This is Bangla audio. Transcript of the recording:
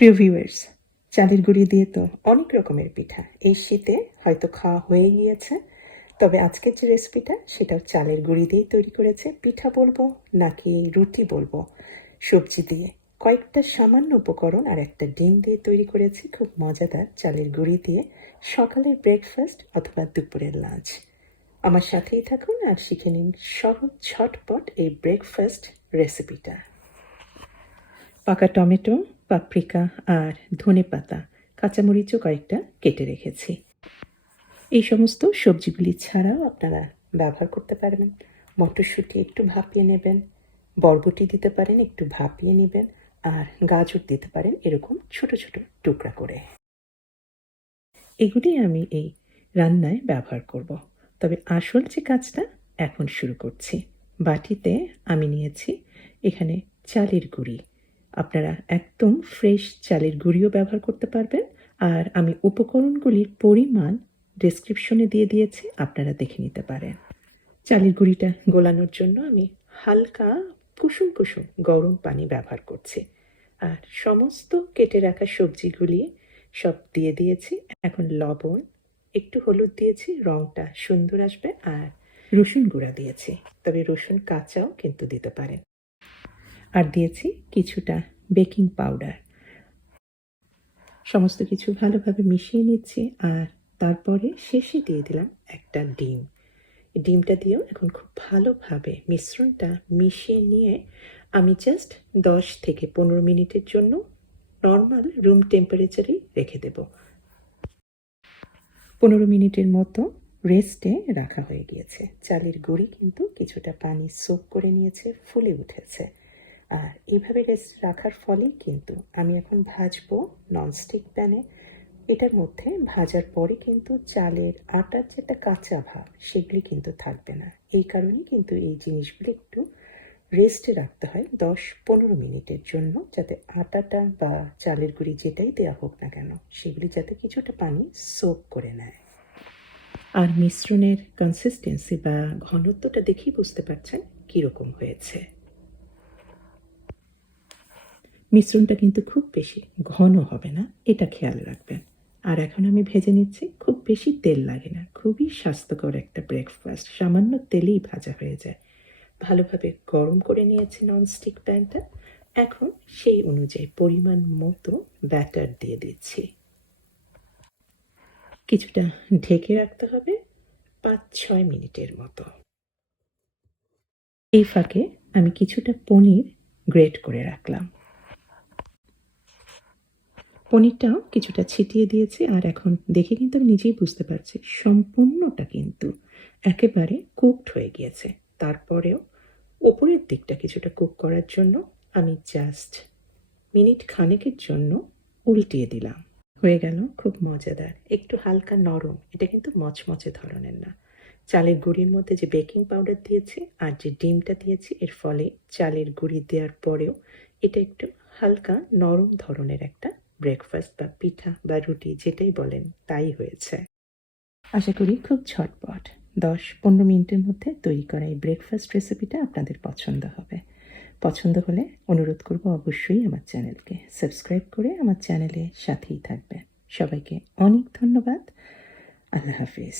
প্রিয় ভিউয়ার্স, চালের গুঁড়ি দিয়ে তো অনেক রকমের পিঠা এই শীতে হয়তো খাওয়া হয়ে গিয়েছে। তবে আজকের যে রেসিপিটা সেটাও চালের গুঁড়ি দিয়েই তৈরি করেছে। পিঠা বলবো নাকি রুটি বলবো, সবজি দিয়ে কয়েকটা সামান্য উপকরণ আর একটা ডিম দিয়ে তৈরি করেছি খুব মজাদার চালের গুঁড়ি দিয়ে সকালের ব্রেকফাস্ট অথবা দুপুরের লাঞ্চ। আমার সাথেই থাকুন আর শিখে নিন সহজ ঝটপট এই ব্রেকফাস্ট রেসিপিটা। পাকা টমেটো, পাপ্রিকা আর ধনেপাতা, কাঁচামরিচও কয়েকটা কেটে রেখেছি। এই সমস্ত সবজিগুলি ছাড়াও আপনারা ব্যবহার করতে পারবেন। মটরশুঁটি একটু ভাপিয়ে নেবেন, বরবটি দিতে পারেন একটু ভাপিয়ে নেবেন, আর গাজর দিতে পারেন এরকম ছোট ছোট টুকরা করে। এগুলি আমি এই রান্নায় ব্যবহার করব। তবে আসল যে কাজটা এখন শুরু করছি। বাটিতে আমি নিয়েছি এখানে চালের গুঁড়ি। আপনারা একদম ফ্রেশ চালের গুঁড়িও ব্যবহার করতে পারবেন। আর আমি উপকরণগুলির পরিমাণ ডেসক্রিপশনে দিয়ে দিয়েছি, আপনারা দেখে নিতে পারেন। চালের গুঁড়িটা গোলানোর জন্য আমি হালকা কুসুম কুসুম গরম পানি ব্যবহার করছি। আর সমস্ত কেটে রাখা সবজিগুলি সব দিয়ে দিয়েছি। এখন লবণ, একটু হলুদ দিয়েছি, রঙটা সুন্দর আসবে। আর রসুন গুঁড়া দিয়েছি, তবে রসুন কাঁচাও কিন্তু দিতে পারেন। আর দিয়েছি কিছুটা বেকিং পাউডার। সমস্ত কিছু ভালোভাবে মিশিয়ে নিচ্ছি। আর তারপরে শেষে দিয়ে দিলাম একটা ডিম। ডিমটা দিয়েও এখন খুব ভালোভাবে মিশ্রণটা মিশিয়ে নিয়ে আমি জাস্ট 10 থেকে 15 মিনিটের জন্য নর্মাল রুম টেম্পারেচারেই রেখে দেব। 15 মিনিটের মতো রেস্টে রাখা হয়ে গিয়েছে। চালের গুঁড়ি কিন্তু কিছুটা পানি সোক করে নিয়েছে, ফুলে উঠেছে। আর এইভাবে রেস্ট রাখার ফলেই কিন্তু আমি এখন ভাজবো ননস্টিক প্যানে। এটার মধ্যে ভাজার পরে কিন্তু চালের আটার যেটা কাঁচা ভাব সেগুলি কিন্তু থাকবে না। এই কারণে কিন্তু এই জিনিসগুলি একটু রেস্টে রাখতে হয় 10-15 মিনিটের জন্য, যাতে আটাটা বা চালের গুঁড়ি যেটাই দেওয়া হোক না কেন সেগুলি যাতে কিছুটা পানি সোক করে নেয়। আর মিশ্রণের কনসিস্টেন্সি বা ঘনত্বটা দেখেই বুঝতে পারছেন কীরকম হয়েছে। মিশ্রণটা কিন্তু খুব বেশি ঘন হবে না, এটা খেয়াল রাখবেন। আর এখন আমি ভেজে নিচ্ছি। খুব বেশি তেল লাগে না, খুবই স্বাস্থ্যকর একটা ব্রেকফাস্ট, সামান্য তেলেই ভাজা হয়ে যায়। ভালোভাবে গরম করে নিয়েছি ননস্টিক প্যানটা। এখন সেই অনুযায়ী পরিমাণ মতো ব্যাটার দিয়ে দিচ্ছি। কিছুটা ঢেকে রাখতে হবে 5-6 মিনিটের মতো। এই ফাঁকে আমি কিছুটা পনির গ্রেট করে রাখলাম। পনিরটাও কিছুটা ছিটিয়ে দিয়েছি। আর এখন দেখে কিন্তু আমি নিজেই বুঝতে পারছি সম্পূর্ণটা কিন্তু একেবারে কুকড হয়ে গিয়েছে। তারপরেও ওপরের দিকটা কিছুটা কুক করার জন্য আমি জাস্ট মিনিট খানেকের জন্য উল্টিয়ে দিলাম। হয়ে গেল খুব মজাদার, একটু হালকা নরম। এটা কিন্তু মচমচে ধরনের না। চালের গুঁড়ির মধ্যে যে বেকিং পাউডার দিয়েছি আর যে ডিমটা দিয়েছি, এর ফলে চালের গুঁড়ি দেওয়ার পরেও এটা একটু হালকা নরম ধরনের একটা ব্রেকফাস্ট বা পিঠা বা রুটি যেটাই বলেন তাই হয়েছে। আশা করি খুব ঝটপট 10-15 মিনিটের মধ্যে তৈরি করা এই ব্রেকফাস্ট রেসিপিটা আপনাদের পছন্দ হবে। পছন্দ হলে অনুরোধ করব অবশ্যই আমার চ্যানেলকে সাবস্ক্রাইব করে আমার চ্যানেলে সাথেই থাকবেন। সবাইকে অনেক ধন্যবাদ। আল্লাহ হাফিজ।